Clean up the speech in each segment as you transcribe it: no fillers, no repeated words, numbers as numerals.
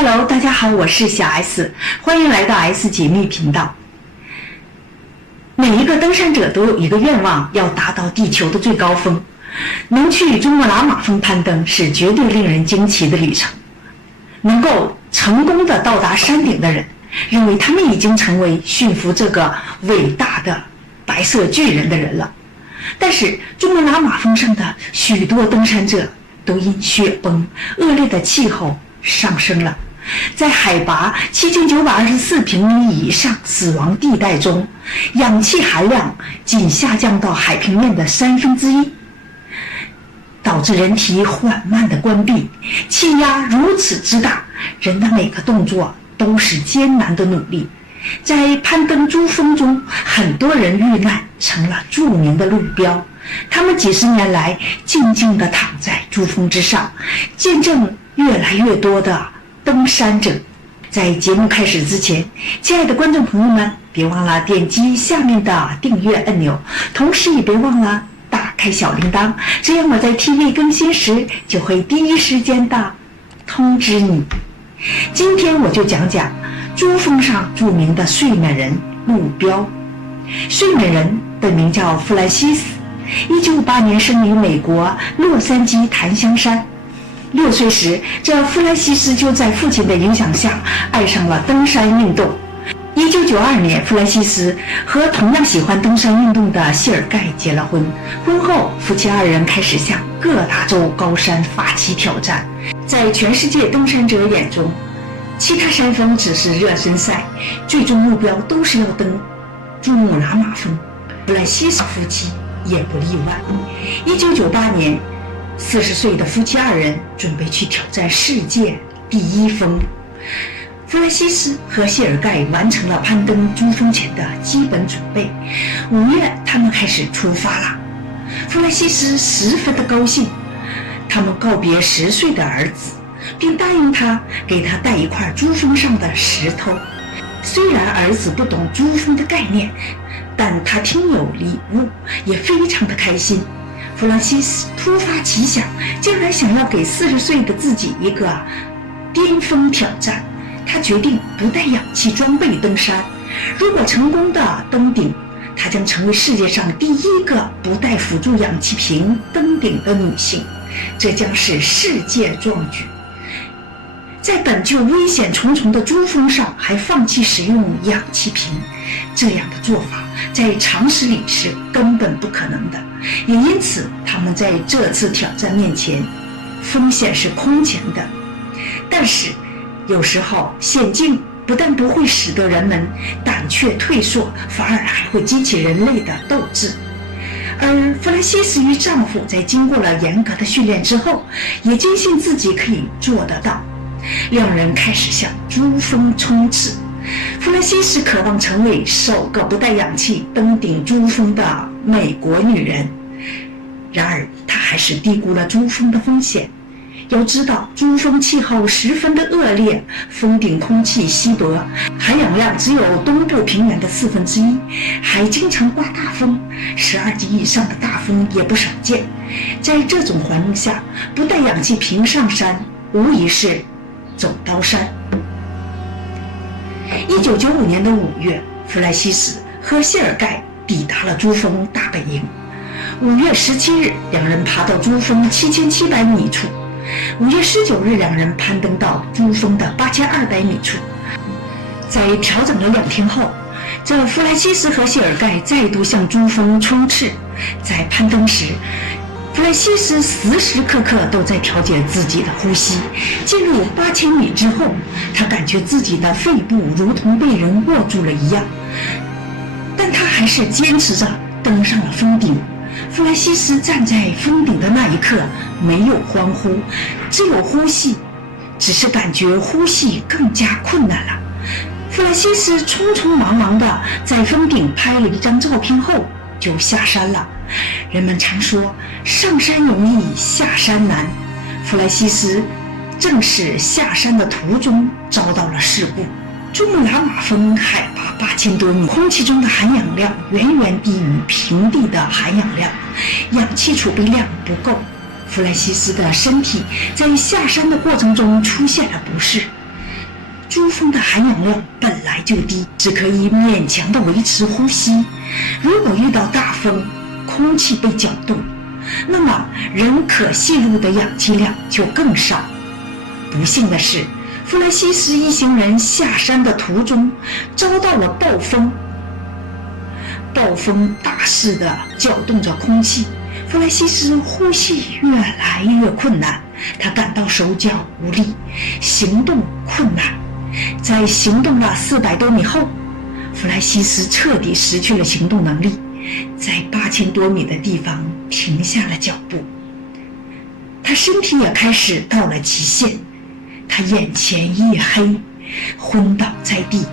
Hello， 大家好，我是小 S， 欢迎来到 S 解密频道。每一个登山者都有一个愿望，要达到地球的最高峰。能去珠穆朗玛峰攀登是绝对令人惊奇的旅程。能够成功的到达山顶的人，认为他们已经成为驯服这个伟大的白色巨人的人了。但是珠穆朗玛峰上的许多登山者都因雪崩、恶劣的气候上升了，在海拔7924平米以上死亡地带中，氧气含量仅下降到海平面的1/3，导致人体缓慢的关闭，气压如此之大，人的每个动作都是艰难的努力。在攀登珠峰中，很多人遇难，成了著名的路标。他们几十年来静静地躺在珠峰之上，见证越来越多的登山者。在节目开始之前，亲爱的观众朋友们，别忘了点击下面的订阅按钮，同时也别忘了打开小铃铛，这样我在 TV 更新时就会第一时间的通知你。今天我就讲讲珠峰上著名的睡美人路标。睡美人本名叫弗兰西斯，1958年生于美国洛杉矶檀香山。6岁时，这弗兰西斯就在父亲的影响下爱上了登山运动。1992年，弗兰西斯和同样喜欢登山运动的谢尔盖结了婚。婚后，夫妻2人开始向各大洲高山发起挑战。在全世界登山者眼中，其他山峰只是热身赛，最终目标都是要登珠穆朗玛峰。弗兰西斯夫妻也不例外。1998年，40岁的夫妻2人准备去挑战世界第1峰。弗兰西斯和谢尔盖完成了攀登珠峰前的基本准备。5月，他们开始出发了。弗兰西斯十分的高兴，他们告别10岁的儿子，并答应他给他带一块珠峰上的石头。虽然儿子不懂珠峰的概念，但他听有礼物，也非常的开心。弗兰西斯突发奇想，竟然想要给40岁的自己一个巅峰挑战。他决定不带氧气装备登山，如果成功的登顶，她将成为世界上第1个不带辅助氧气瓶登顶的女性，这将是世界壮举。在本就危险重重的珠峰上还放弃使用氧气瓶，这样的做法在常识里是根本不可能的，也因此他们在这次挑战面前风险是空前的。但是有时候险境不但不会使得人们胆怯退缩，反而还会激起人类的斗志。而弗兰西斯与丈夫在经过了严格的训练之后，也坚信自己可以做得到。2人开始向珠峰冲刺。弗兰西斯渴望成为首个不带氧气登顶珠峰的美国女人，然而她还是低估了珠峰的风险。要知道，珠峰气候十分的恶劣，峰顶空气稀薄，含氧量只有东部平原的1/4，还经常刮大风，12级以上的大风也不少见。在这种环境下，不带氧气瓶上山，无疑是走刀山。1995年的5月，弗兰西斯和谢尔盖抵达了珠峰大本营。5月17日，2人爬到珠峰7700米处。5月19日，2人攀登到珠峰的8200米处。在调整了2天后，这弗兰西斯和谢尔盖再度向珠峰冲刺。在攀登时，弗兰西斯时时刻刻都在调节自己的呼吸。进入8000米之后，他感觉自己的肺部如同被人握住了一样，但他还是坚持着登上了峰顶。弗兰西斯站在峰顶的那一刻，没有欢呼，只有呼吸，只是感觉呼吸更加困难了。弗兰西斯匆匆忙忙地在峰顶拍了一张照片后就下山了。人们常说上山容易下山难，弗兰西斯正是下山的途中遭到了事故。珠穆朗玛峰海拔8000多米，空气中的含氧量远远低于平地的含氧量，氧气储备量不够。弗兰西斯的身体在下山的过程中出现了不适，珠峰的含氧量本来就低，只可以勉强的维持呼吸。如果遇到大风，空气被搅动，那么人可吸入的氧气量就更少。不幸的是，弗莱西斯一行人下山的途中遭到了暴风，暴风大肆地搅动着空气，弗莱西斯呼吸越来越困难，他感到手脚无力，行动困难。在行动了400多米后，弗莱西斯彻底失去了行动能力，在8000多米的地方停下了脚步。他身体也开始到了极限，他眼前一黑，昏倒在地。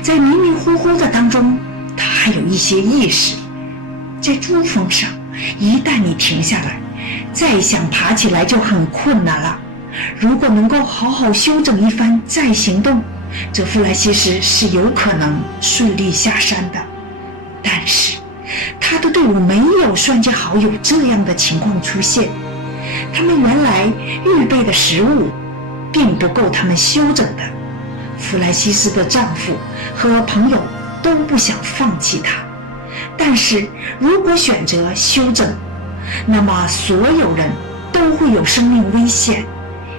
在迷迷糊糊的当中，他还有一些意识。在珠峰上，一旦你停下来，再想爬起来就很困难了。如果能够好好休整一番再行动，这弗莱西斯是有可能顺利下山的。但是他的队伍没有算计好有这样的情况出现，他们原来预备的食物并不够他们休整的。弗莱西斯的丈夫和朋友都不想放弃他，但是如果选择休整，那么所有人都会有生命危险。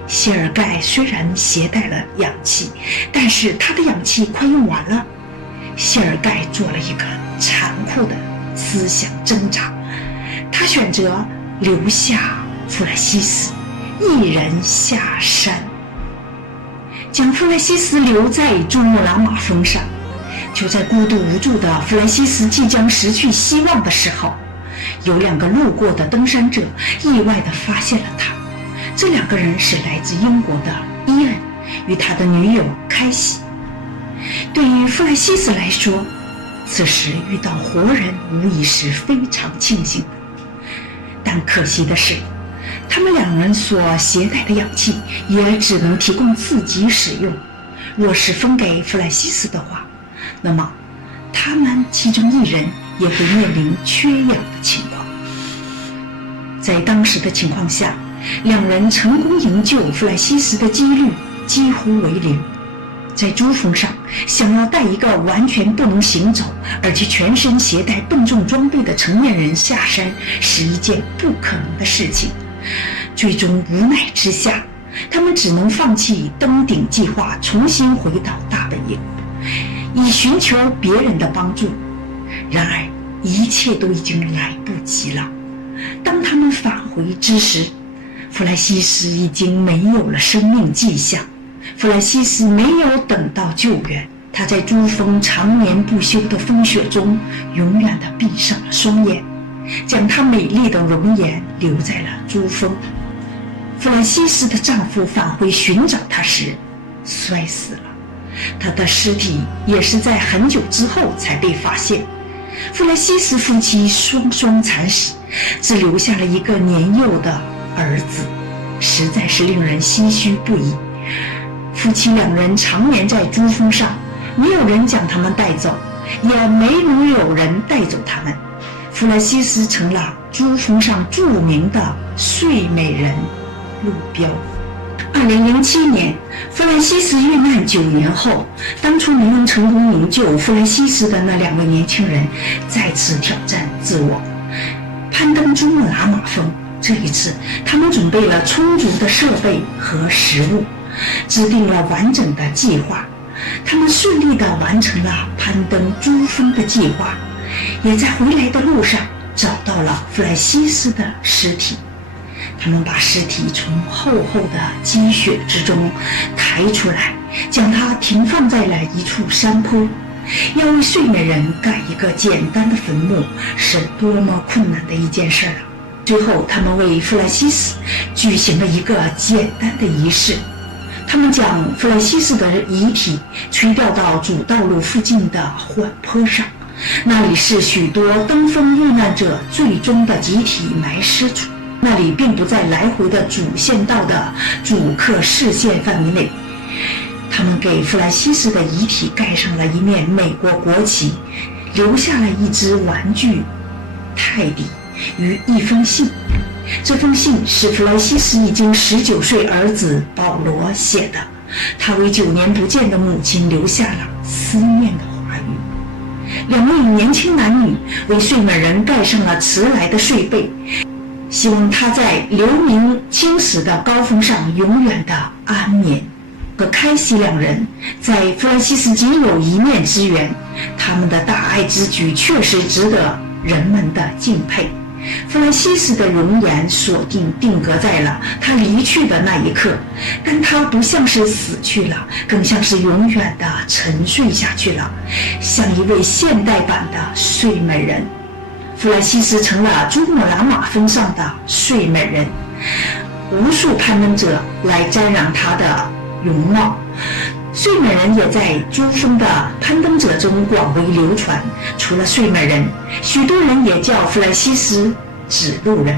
谢尔盖虽然携带了氧气，但是他的氧气快用完了。谢尔盖做了一个残酷的思想挣扎，他选择留下弗莱西斯一人下山，将弗莱西斯留在珠穆朗玛峰上。就在孤独无助的弗莱西斯即将失去希望的时候，有2个路过的登山者意外地发现了他。这2个人是来自英国的伊恩与他的女友凯西。对于弗莱西斯来说，此时遇到活人无疑是非常庆幸的。但可惜的是，他们2人所携带的氧气也只能提供自己使用。若是分给弗莱西斯的话，那么他们其中1人也会面临缺氧的情况。在当时的情况下，2人成功营救弗莱西斯的几率几乎为0。在珠峰上，想要带一个完全不能行走而且全身携带笨重装备的成年人下山是一件不可能的事情。最终无奈之下，他们只能放弃登顶计划，重新回到大本营，以寻求别人的帮助。然而一切都已经来不及了。当他们返回之时，弗莱西斯已经没有了生命迹象。弗莱西斯没有等到救援，他在珠峰常年不休的风雪中永远地闭上了双眼，将她美丽的容颜留在了珠峰。弗莱西斯的丈夫返回寻找她时摔死了，她的尸体也是在很久之后才被发现。弗莱西斯夫妻双双惨死，只留下了一个年幼的儿子，实在是令人唏嘘不已。夫妻2人常年在珠峰上，没有人将他们带走，也没有人带走他们。弗莱西斯成了珠峰上著名的睡美人路标。2007年，弗莱西斯遇难9年后，当初没能成功营救弗莱西斯的那2位年轻人再次挑战自我，攀登珠穆朗玛峰。这一次，他们准备了充足的设备和食物，制定了完整的计划。他们顺利地完成了攀登珠峰的计划，也在回来的路上找到了弗莱西斯的尸体。他们把尸体从厚厚的积雪之中抬出来，将它停放在了一处山坡。要为睡美人盖一个简单的坟墓，是多么困难的一件事啊！最后，他们为弗莱西斯举行了一个简单的仪式。他们将弗莱西斯的遗体垂吊到主道路附近的缓坡上，那里是许多登峰遇难者最终的集体埋尸处。那里并不在来回的主线道的主客视线范围内。他们给弗莱西斯的遗体盖上了一面美国国旗，留下了一只玩具泰迪与一封信。这封信是弗莱西斯已经19岁儿子保罗写的。他为9年不见的母亲留下了思念的话语。2位年轻男女为睡美人盖上了迟来的睡被，希望她在留名青史的高峰上永远的安眠。和开西2人在弗兰西斯仅有一面之缘，他们的大爱之举确实值得人们的敬佩。弗兰西斯的容颜定格在了他离去的那一刻，但他不像是死去了，更像是永远的沉睡下去了，像一位现代版的睡美人。弗兰西斯成了珠穆朗玛峰上的睡美人，无数攀登者来瞻仰她的容貌。睡美人也在珠峰的攀登者中广为流传。除了睡美人，许多人也叫弗兰西斯指路人。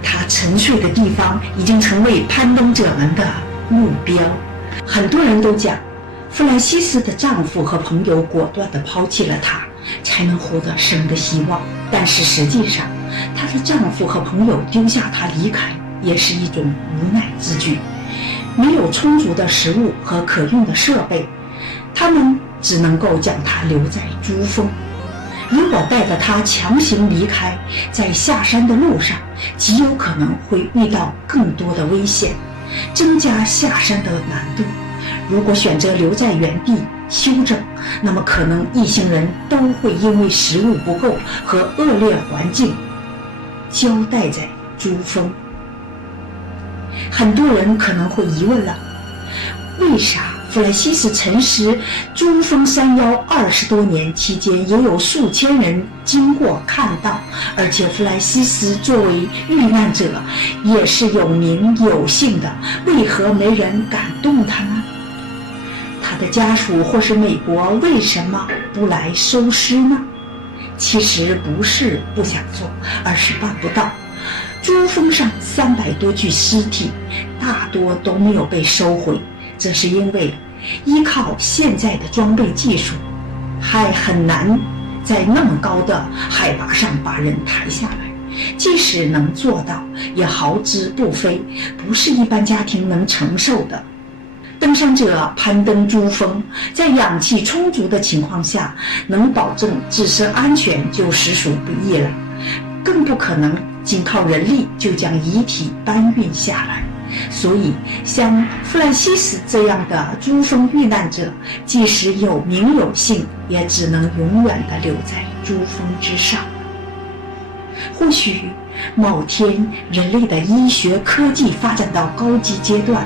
他沉睡的地方已经成为攀登者们的目标。很多人都讲，弗兰西斯的丈夫和朋友果断地抛弃了她，才能获得生的希望。但是实际上，她的丈夫和朋友丢下她离开，也是一种无奈之举。没有充足的食物和可用的设备，他们只能够将她留在珠峰。如果带着她强行离开，在下山的路上极有可能会遇到更多的危险，增加下山的难度。如果选择留在原地休整，那么可能一行人都会因为食物不够和恶劣环境交代在珠峰。很多人可能会疑问了，为啥弗兰西斯沉尸珠峰山腰20多年期间，也有数千人经过看到，而且弗兰西斯作为遇难者也是有名有姓的，为何没人敢动他呢？他的家属或是美国为什么不来收尸呢？其实不是不想做，而是办不到。珠峰上300多具尸体，大多都没有被收回，这是因为依靠现在的装备技术，还很难在那么高的海拔上把人抬下来。即使能做到，也耗资不菲，不是一般家庭能承受的。登山者攀登珠峰，在氧气充足的情况下，能保证自身安全就实属不易了，更不可能仅靠人力就将遗体搬运下来。所以像弗兰西斯这样的珠峰遇难者，即使有名有姓，也只能永远地留在珠峰之上。或许某天人类的医学科技发展到高级阶段，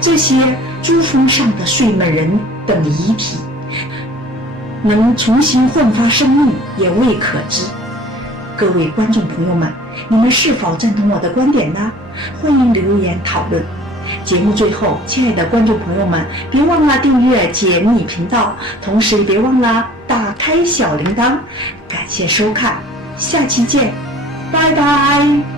这些珠峰上的睡美人等遗体能重新焕发生命，也未可知。各位观众朋友们，你们是否赞同我的观点呢？欢迎留言讨论。节目最后，亲爱的观众朋友们，别忘了订阅解密频道，同时别忘了打开小铃铛。感谢收看，下期见，拜拜。